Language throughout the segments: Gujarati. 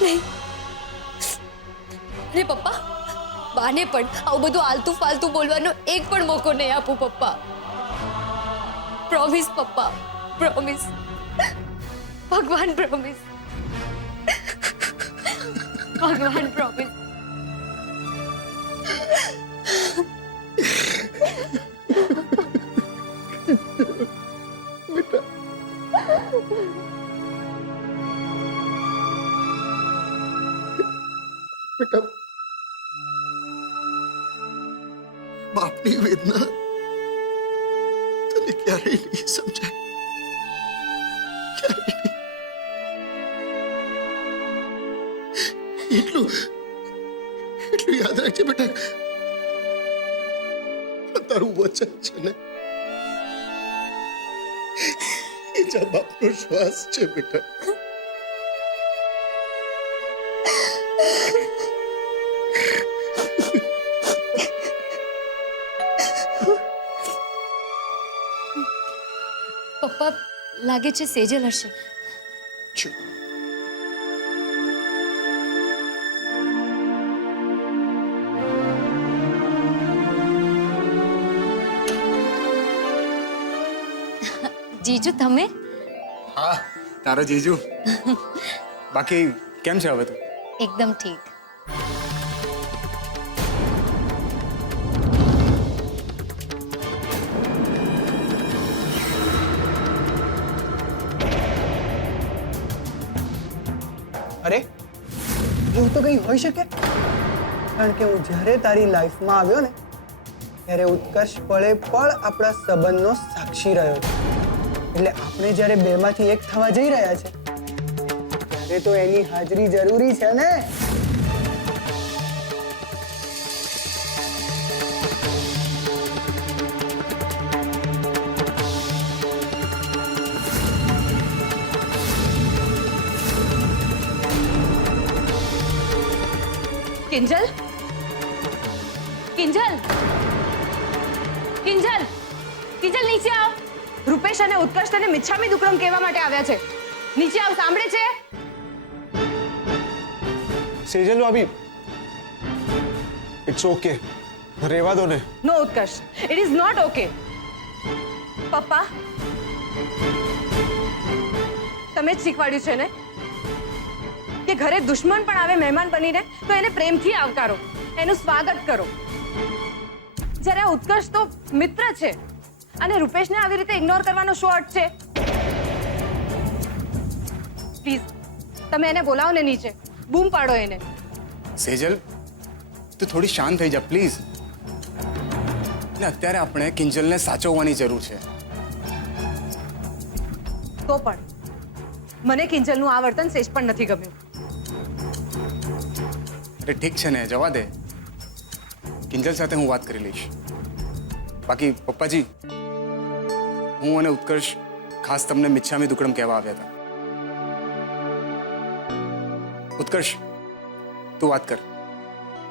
નહીં અરે પપ્પા, બાને પણ આવું બધું આલતું ફાલતું બોલવાનો એક પણ મોકો નહીં આપું પપ્પા. પ્રોમિસ પપ્પા, પ્રોમિસ. ભગવાન પ્રોમિસ, ભગવાન પ્રોમિસ. बेटा बापनी वेदना तने क्यारे नहीं समझाय, क्यारे नहीं. એટલું યાદ રાખજે બેટા, તારું વચન છે ને એ જ બાપનો શ્વાસ છે બેટા. પપ્પા, લાગે છે સેજલ હશે. છું જીજુ તમે? હા, તારો જીજુ. બાકી કેમ છે હવે તું? એકદમ ઠીક. અરે એવું તો કંઈ હોઈ શકે, કારણ કે હું જ્યારે તારી લાઈફમાં આવ્યો ને ત્યારે ઉત્કર્ષ પળે પળ આપણા સંબંધનો સાક્ષી રહ્યો છે. એટલે આપણે જ્યારે બેમાંથી એક થવા જઈ રહ્યા છે ત્યારે તો એની હાજરી જરૂરી છે ને. કિંજલ, કિંજલ, કિંજલ, કિંજલ નીચે આવ. રૂપેશ અને ઉત્કર્ષ તને મિચ્છામી દુક્કડમ કહેવા માટે આવ્યા છે. નીચે આવ, સાંભળે છે? સેજલ ભાભી, ઇટ્સ ઓકે, રહેવા દો ને. નો ઉત્કર્ષ, ઇટ ઇઝ નોટ ઓકે. પપ્પા, તમે જ શીખવાડ્યું છે ને કે ઘરે દુશ્મન પણ આવે મહેમાન બનીને તો એને પ્રેમથી આવકારો, એનું સ્વાગત કરો. જ્યારે આ ઉત્કર્ષ તો મિત્ર છે અને રૂપેશને આવી રીતે ઇગ્નોર કરવાનો શો અર્થ છે? પ્લીઝ તમે એને બોલાવો ને નીચે, બૂમ પાડો એને. સેજલ, તું થોડી શાંત થઈ જા પ્લીઝ. ને અત્યારે આપણે કિંજલને સાચવવાની જરૂર છે. તો પણ મને કિંજલનું આ વર્તન સેજ પણ નથી ગમ્યું. અરે ઠીક છે ને, જવા દે. કિંજલ સાથે હું વાત કરી લઈશ. બાકી પપ્પાજી, હું અને ઉત્કર્ષ ખાસ તમને મિચ્છામી દુક્કડમ કહેવા આવ્યા હતા. ઉત્કર્ષ, તું વાત કર,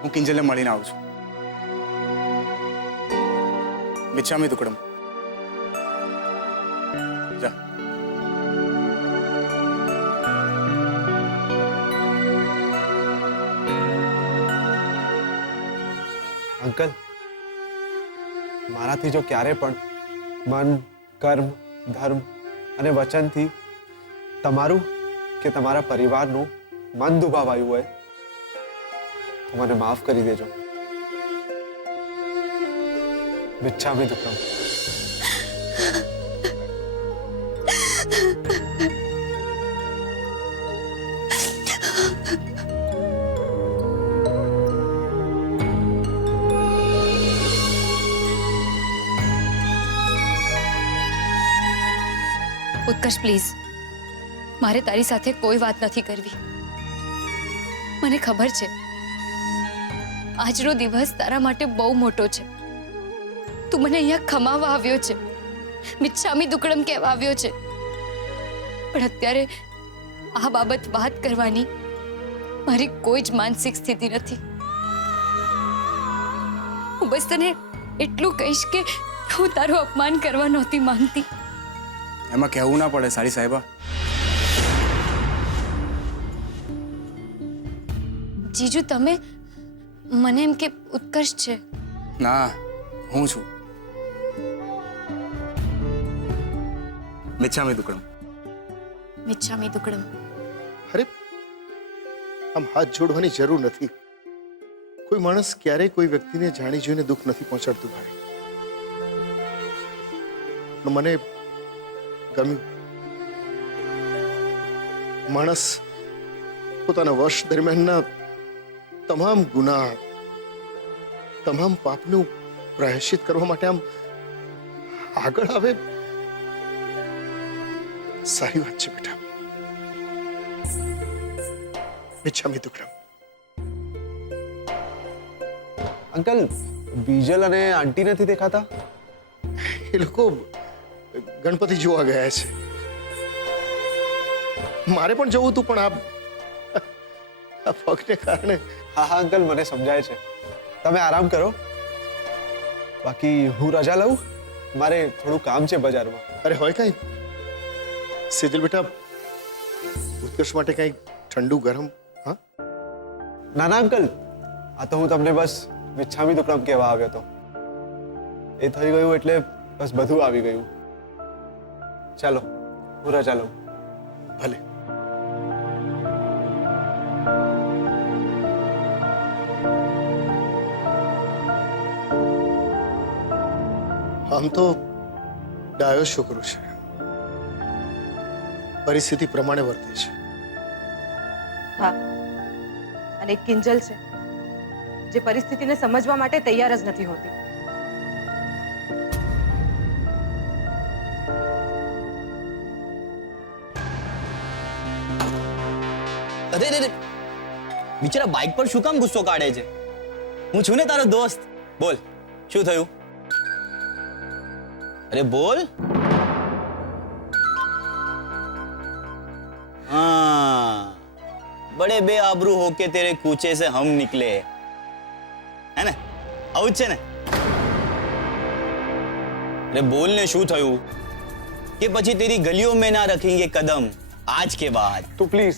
હું કિંજલને મળીને આવું છું. મિચ્છામી દુક્કડમ. જા. અંકલ, મારાથી જો ક્યારે પણ મન, કર્મ, ધર્મ અને વચનથી તમારું કે તમારા પરિવારનું મન દુભાવાયું હોય તો મને માફ કરી દેજો. મિચ્છામી દુક્કડમ. ઉત્કર્ષ પ્લીઝ, મારે તારી સાથે કોઈ વાત નથી કરવી. મને ખબર છે આજનો દિવસ તારા માટે બહુ મોટો છે. તું મને અહીંયા ખમાવા આવ્યો છે, મિચ્છામી દુક્કડમ કહેવા આવ્યો છે. પણ અત્યારે આ બાબત વાત કરવાની મારી કોઈ જ માનસિક સ્થિતિ નથી. હું બસ તને એટલું કહીશ કે હું તારું અપમાન કરવા નહોતી માંગતી. એમાં કહેવું ના પડે સારી સાહેબા. જીજુ તમે મને એમ કે ઉત્કર્ષ છે. ના, હું છું મિચ્છામી દુક્કડમ. મિચ્છામી દુક્કડમ. અરે આમ હાથ જોડવાની જરૂર નથી. કોઈ માણસ ક્યારેય કોઈ વ્યક્તિને જાણી જોઈને દુઃખ નથી પહોંચાડતું ભાઈ. પણ મને ગમ્યું. માણસ પોતાના વર્ષ દરમિયાનના તમામ ગુનાહ, તમામ પાપનું પ્રાયશ્ચિત કરવા માટે આમ આગળ આવે. સારી વાત છે બેટા. મિચ્છામી દુક્કડમ. અંકલ, બીજલ અને આંટી નથી દેખાતા? એ લોકો ગણપતિ જોવા ગયા છે. મારે પણ જવું હતું પણ આ પગને કારણે. હા હા અંકલ, મને સમજાય છે. તમે આરામ કરો, બાકી હું રજા લઉં. મારે થોડું કામ છે બજારમાં. અરે હોય કઈ સેજલ બેટા, ઉત્કર્ષ માટે કઈ ઠંડુ ગરમ? હા ના ના અંકલ, આ તો હું તમને બસ મિચ્છામી દુક્કડમ કહેવા આવ્યો હતો. એ થઈ ગયું એટલે બસ બધું આવી ગયું. ચાલો હું રજા લઉં. ભલે. આમ તો ડાયો છોકરો છે, પરિસ્થિતિ પ્રમાણે વર્તે છે. હા, અને એક કિંજલ છે જે પરિસ્થિતિને સમજવા માટે તૈયાર જ નથી હોતી. અરે રે, બિચારા બાઇક પર શું કામ ગુસ્સો કાઢે છે? હું છું ને તારો દોસ્ત. બોલ, શું થયું? અરે બોલ. हाँ, बड़े बेआबरू होके तेरे कूचे से हम निकले, है ने? आउट છે ને? अरे बोल ने શું થયું? કે પછી तेरी गलियों में ना रखेंगे कदम आज के बाद. તું પ્લીઝ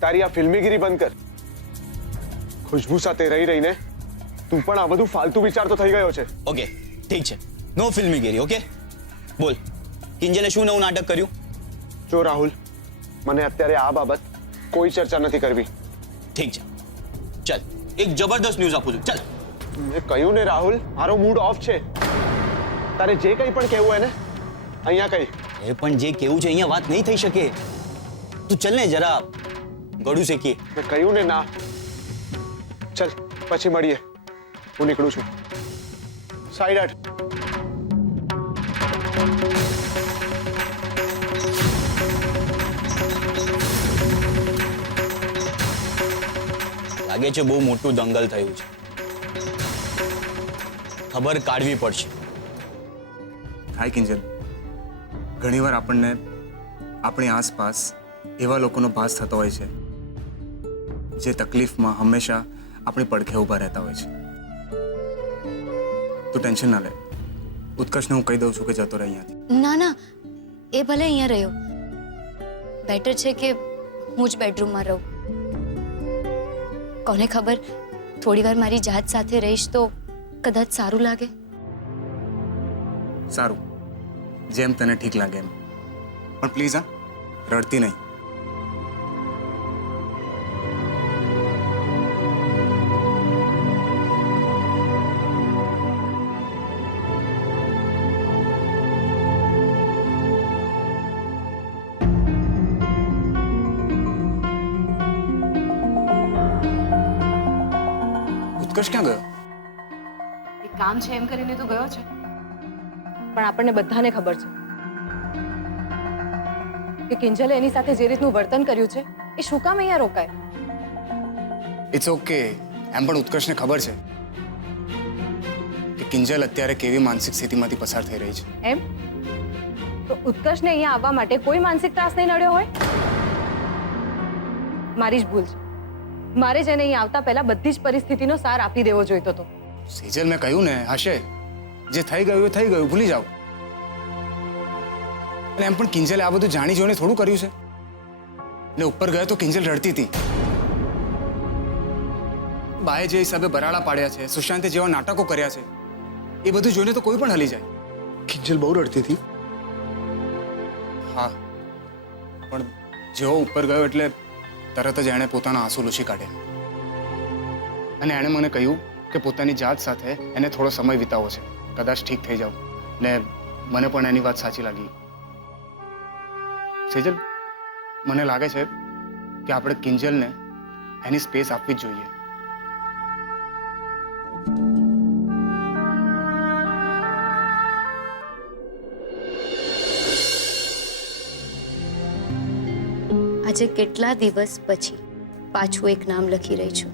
તારી આ ફિલ્મીગીરી બંધ કર. ખુશ્બુ સાથે રહી રહીને તું પણ આ બધું ફાલતુ વિચારતો થઈ ગયો છે. ઓકે, ઠીક છે, નો ફિલ્મીગીરી. ઓકે બોલ, કિંજલે શું નવું નાટક કર્યું? જો રાહુલ, મને અત્યારે આ બાબત કોઈ ચર્ચા નથી કરવી. ઠીક છે, ચાલ એક જબરદસ્ત ન્યૂઝ આપું છું. ચાલ. મેં કહ્યું ને રાહુલ, મારો મૂડ ઓફ છે. તારે જે કંઈ પણ કહેવું હોય ને અહીંયા કહી. એ પણ જે કેવું છે અહીંયા વાત નહીં થઈ શકે. તું ચલ ને જરા ગળું શેકીએ. મેં કહ્યું ને ના. ચલ પછી મળીએ. હું નીકળું છું. સાઈડ હટ. લાગે છે બહુ મોટું દંગલ થયું છે. ખબર કાઢવી પડશે. હાય કિંજલ, ઘણીવાર આપણને આપણી આસપાસ એવા લોકોનો ભાસ થતો હોય છે જે તકલીફમાં હંમેશા આપણી પડખે ઊભા રહેતા હોય છે. તું ટેન્શન ના લે. ઉત્કર્ષને હું કહી દઉં છું કે જતો રહે અહીંયાથી. ના ના, એ ભલે અહીંયા રહ્યો. બેટર છે કે હું જ બેડરૂમમાં રહું. કોને ખબર, થોડી વાર મારી જાત સાથે રહીશ તો કદાચ સારું લાગે. સારું, જેમ તને ઠીક લાગે એમ. પણ પ્લીઝ હા, રડતી નહીં. ઉત્કર્ષ ક્યાં ગયો? એક કામ છે એમ કરીને તો ગયો છે, પણ આપણને બધાને ખબર છે કે કિંજલે એની સાથે જે રીતનું વર્તન કર્યું છે એ શું કામ અહીંયા રોકાય. It's okay. એમ પણ ઉત્કર્ષને ખબર છે કે કિંજલ અત્યારે કેવી માનસિક સ્થિતિમાંથી પસાર થઈ રહી છે. એમ તો ઉત્કર્ષને અહીંયા આવવા માટે કોઈ માનસિક ત્રાસ નહીં નડ્યો હોય? મારી જ ભૂલ છે. મારે જ એને અહીંયા આવતા પહેલા બધી જ પરિસ્થિતિનો સાર આપી દેવો જોઈતો હતો. સેજલ, મેં કહ્યું ને હશે, જે થઈ ગયું એ થઈ ગયું, ભૂલી જાઓ. અને એમ પણ કિંજલે આ બધું જાણી જોઈને થોડું કર્યું છે. ને ઉપર ગયો તો કિંજલ રડતી હતી. બાએ જે હિસાબે બરાડા પાડ્યા છે, સુશાંતે જેવા નાટકો કર્યા છે, એ બધું જોઈને તો કોઈ પણ હલી જાય. કિંજલ બહુ રડતી હતી. હા, પણ જેવો ઉપર ગયો એટલે તરત જ એણે પોતાના આંસુ લૂછી કાઢ્યા. અને એણે મને કહ્યું કે પોતાની જાત સાથે એને થોડો સમય વિતાવવો છે, કદાચ ઠીક થઈ જાવ. ને મને પણ એની વાત સાચી લાગી. સેજલ, મને લાગે છે કે આપણે કિંજલને એની સ્પેસ આપવી જ જોઈએ. આજે કેટલા દિવસ પછી પાછું એક નામ લખી રહી છું,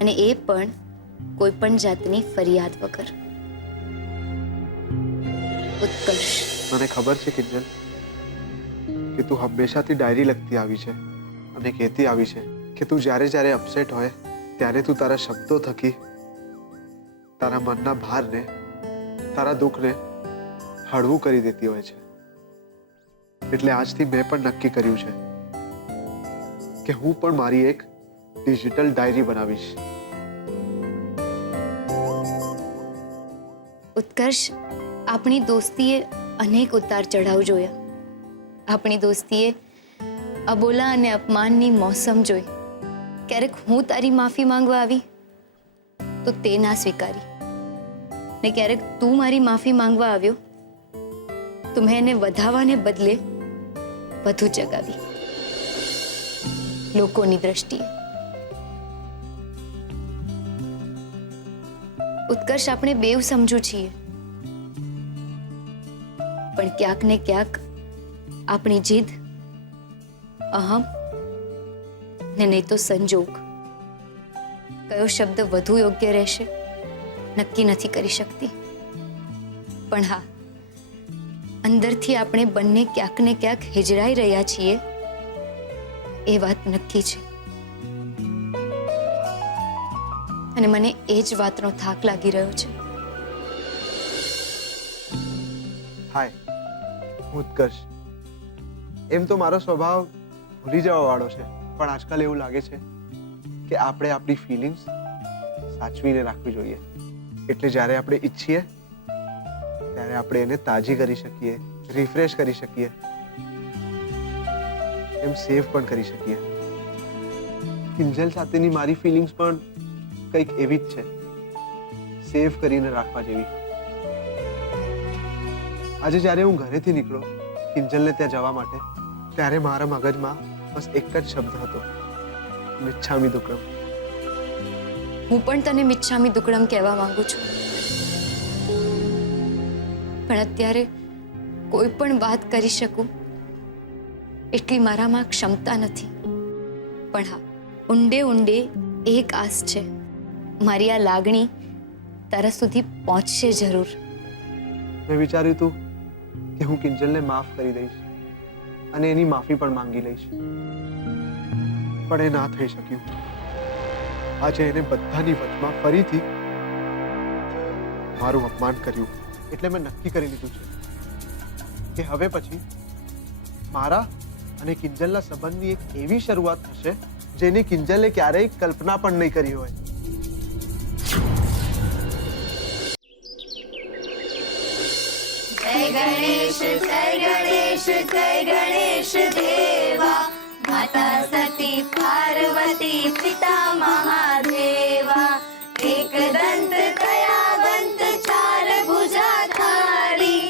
અને એ પણ કોઈ પણ જાતની ફરિયાદ વગર. ઉત્કર્ષ. મને ખબર છે કિંજલ કે તું હંમેશાથી ડાયરી લખતી આવી છે અને કહેતી આવી છે કે તું જ્યારે જ્યારે અપસેટ હોય ત્યારે તું તારા શબ્દો થકી તારા મનના ભારને, તારા દુઃખને હળવું કરી દેતી હોય છે. એટલે આજથી મેં પણ નક્કી કર્યું છે કે હું પણ મારી એક ડિજિટલ ડાયરી બનાવીશ. ઉત્કર્ષ, આપણી દોસ્તીએ અનેક ઉતાર ચઢાવ જોયા. આપણી દોસ્તીએ અબોલા અને અપમાનની મોસમ જોઈ. ક્યારેક હું તારી માફી માંગવા આવી તો તે ના સ્વીકારી, ને ક્યારેક તું મારી માફી માંગવા આવ્યો તો મેં એને વધાવાને બદલે વધુ જગાવી લોકોની દ્રષ્ટિએ. ઉત્કર્ષ, આપણે બેવ સમજુ છીએ, પણ ક્યાંક ને ક્યાંક આપણી જીદ, અહમ ને નહીં તો સંજોગ, કયો શબ્દ વધુ યોગ્ય રહેશે નક્કી નથી કરી શકતી. પણ હા, અંદરથી આપણે બંને ક્યાંક ને ક્યાંક હિજરાઈ રહ્યા છીએ એ વાત નક્કી છે. અને મને એ જ વાતનો થાક લાગી રહ્યો છે. હાય, હું ઉત્કર્ષ. એમ તો મારો સ્વભાવ ભૂલી જવા વાળો છે, પણ આજકાલ એવું લાગે છે કે આપણે આપણી ફિલિંગ્સ સાચવીને રાખવી જોઈએ. એટલે જ્યારે આપણે ઈચ્છીએ ત્યારે આપણે એને તાજી કરી શકીએ, રિફ્રેશ કરી શકીએ, એમ સેવ પણ કરી શકીએ. કિંજલ સાથેની મારી ફિલિંગ્સ પણ કંઈક એવી જ છે, સેવ કરીને રાખવા જેવી. આજે જ્યારે હું ઘરેથી નીકળ્યો કિંજલને ત્યાં જવા માટે, ત્યારે મારા મગજમાં બસ એક જ શબ્દ હતો, મિચ્છામી દુક્કડમ. હું પણ તને મિચ્છામી દુક્કડમ કહેવા માંગુ છું, પણ અત્યારે કોઈ પણ વાત કરી શકું એટલી મારામાં ક્ષમતા નથી. પણ હા, ઊંડે ઊંડે એક આસ છે, મારી આ લાગણી તારા સુધી પહોંચશે જરૂર. મેં વિચાર્યું હતું કે હું કિંજલને માફ કરી દઈશ અને એની માફી પણ માંગી લઈશ, પણ એ ના થઈ શક્યું. આજે એને બધાની વચમાં ફરીથી મારું અપમાન કર્યું. એટલે મેં નક્કી કરી લીધું છે કે હવે પછી મારા અને કિંજલના સંબંધની એક એવી શરૂઆત થશે જેની કિંજલે ક્યારેય કલ્પના પણ નહીં કરી હોય. જય ગણેશ, જય ગણેશ, જય ગણેશ દેવા, માતા સતી પાર્વતી પિતા મહાદેવા, એક દંત દયાવંત ચાર ભુજાધારી,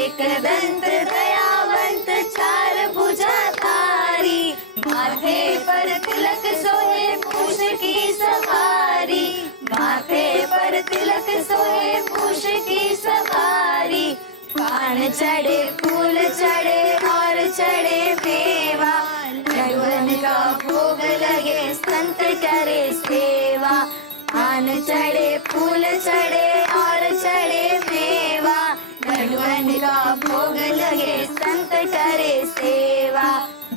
એક દંત દયાવંત ચાર ભુજાધારી, માથે પર તિલક સોહે પૂછ કી સવારી, માથે પર તિલક સોહે પૂછ કી સવારી, पान चढ़े फूल चढ़े और चढ़े मेवा, लड्डून का भोग लगे संत करे सेवा, पान चढ़े फूल चढ़े और चढ़े मेवा, लड्डून का भोग लगे संत करे सेवा,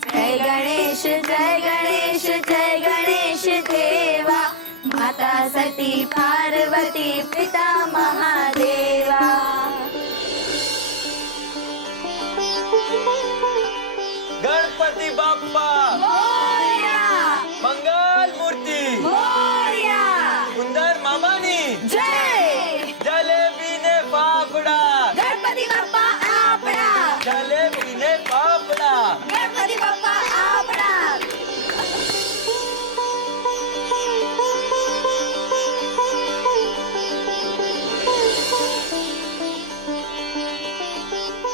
जय गणेश जय गणेश जय गणेश देवा, माता સતી પાર્વતી પિતા મહાદેવા. ગણપતિ બાપ્પા મોરયા મંગલ મૂર્તિ મોરયા સુંદર મામાની જય. જલેબી ને ફાફડા ગણપતિ બાપ્પા આપણા, જલેબી ને ફાફડા. ગણપતિ બાપ્પા આપણા.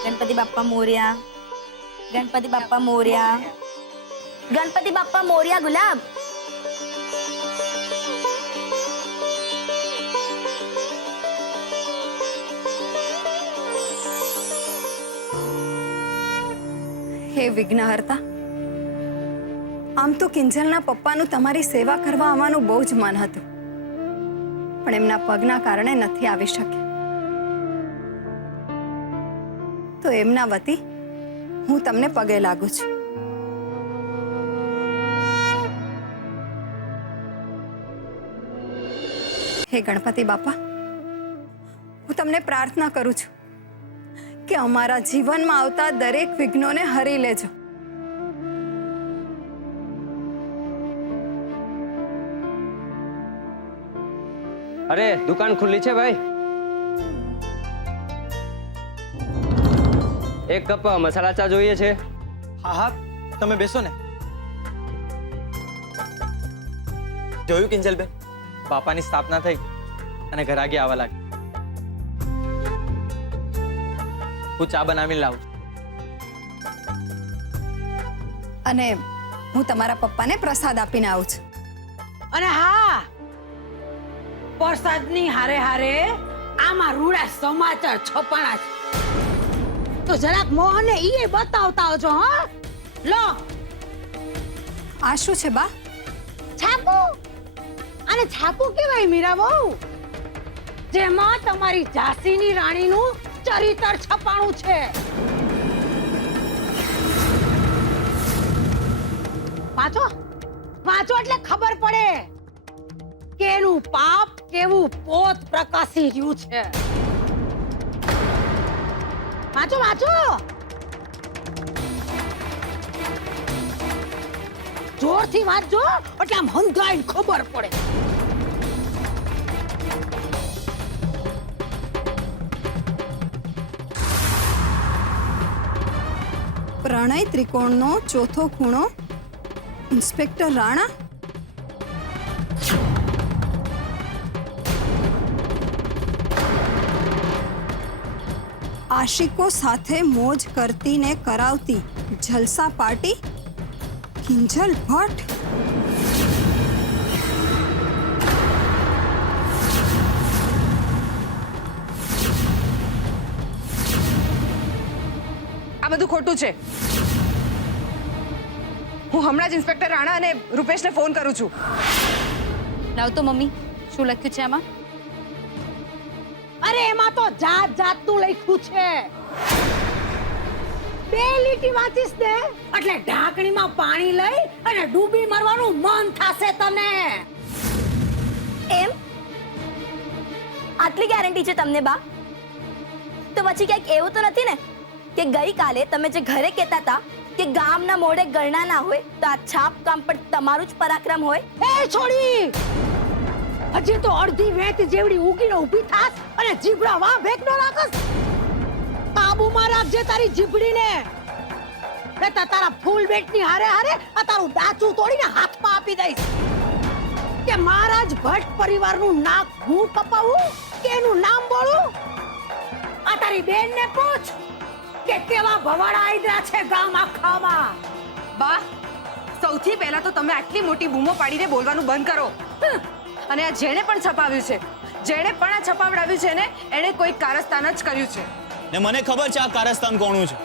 ગણપતિ બાપ્પા મોરયા, ગણપતિ બાપ્પા મોરયા, ગણપતિ બાપ્પા મોરયા. ગુલાબ હે વિઘ્નહર્તા, આમ તો કિંજલના પપ્પાનું તમારી સેવા કરવા આવવાનું બહુ જ મન હતું, પણ એમના પગના કારણે નથી આવી શક્યા. તો એમના વતી હું તમને પગે લાગુ છું. હે ગણપતિ બાપા, હું તમને પ્રાર્થના કરું છું કે અમારા જીવનમાં આવતા દરેક વિઘ્નોને હરી લેજો. અરે દુકાન ખુલ્લી છે ભાઈ? એક કપ મસાલા ચા જોઈએ છે. હા હા, તમે બેસો ને. જોયું કિંજલબેન, બાપાની સ્થાપના થઈ અને ઘરાગી આવવા લાગી. હું ચા બનાવીને લાવું. અને હું તમારા પપ્પાને પ્રસાદ આપીને આવું છું. અને હા, પ્રસાદની હારે હારે આમાં રૂડા સમાચાર છપાણા છે, તો જરાક મોહને ઈ બતાવતા આવજો. હા લો, આ શું છે બા? છાપુ. અને છાપુ કેવાય મીરા બહુ, જેમાં તમારી ઝાંસીની રાણીનું ચરિત્ર છપાણું છે. વાંચો વાંચો એટલે ખબર પડે કે એનું પાપ કેવું પોત પ્રકાશી રહ્યું છે. વાંચો વાંચો, જોરથી વાંચજો એટલે આમ હંગાઈને ખબર પડે. પ્રણય ત્રિકોણનો ચોથો ખૂણો ઇન્સ્પેક્ટર રાણા. આશિકો સાથે મોજ કરતી ને કરાવતી જલસા પાર્ટી કિંજલ ભટ્ટ. આ બધું ખોટું છે. હું હમણાં જ ઇન્સ્પેક્ટર રાણા અને રૂપેશને ફોન કરું છું. લાવ તો મમ્મી, શું લખ્યું છે આમાં? અરે એમાં તો જાત જાતનું લખ્યું છે. 2 લીટી વાંચીશ ને એટલે ઢાંકણીમાં પાણી લઈ અને ડૂબી મરવાનું મન થાશે તને. એમ આટલી ગેરંટી છે તમને બા? તો પછી ક્યાંક એવું તો નથી ને કે ગઈકાલે તમે જે ઘરે કહેતા હતા કે ગામના મોઢે ગણના ના હોય તો આ છાપ કામ પર તમારું જ પરાક્રમ હોય? એ છોડી, હજી તો અડધી વેત જેવડી ઉગીને ઊભી થાસ અને જીભડા વાહ ભેગનો રાખસ. કાબુમાં રાખજે તારી જીભડીને, નહીતર તારા ફૂલ બેટની હારે હારે આ તારું ડાચું તોડીને હાથમાં આપી દઈશ. કે મહારાજ ભટ્ટ પરિવારનું નાક હું કપાવું કે એનું નામ બોલું? આ તારી બેનને પૂછ કે કેવા ભવાડા આયદા છે ગામ આખામાં. બા, સૌથી પહેલા તો તમે આટલી મોટી બૂમો પાડીને બોલવાનું બંધ કરો. અને આ જેણે પણ છપાવ્યું છે, જેણે પણ આ છપાવડાવ્યું છે ને, એણે કોઈ કારસ્તાન જ કર્યું છે. ને મને ખબર છે આ કારસ્તાન કોનું છે.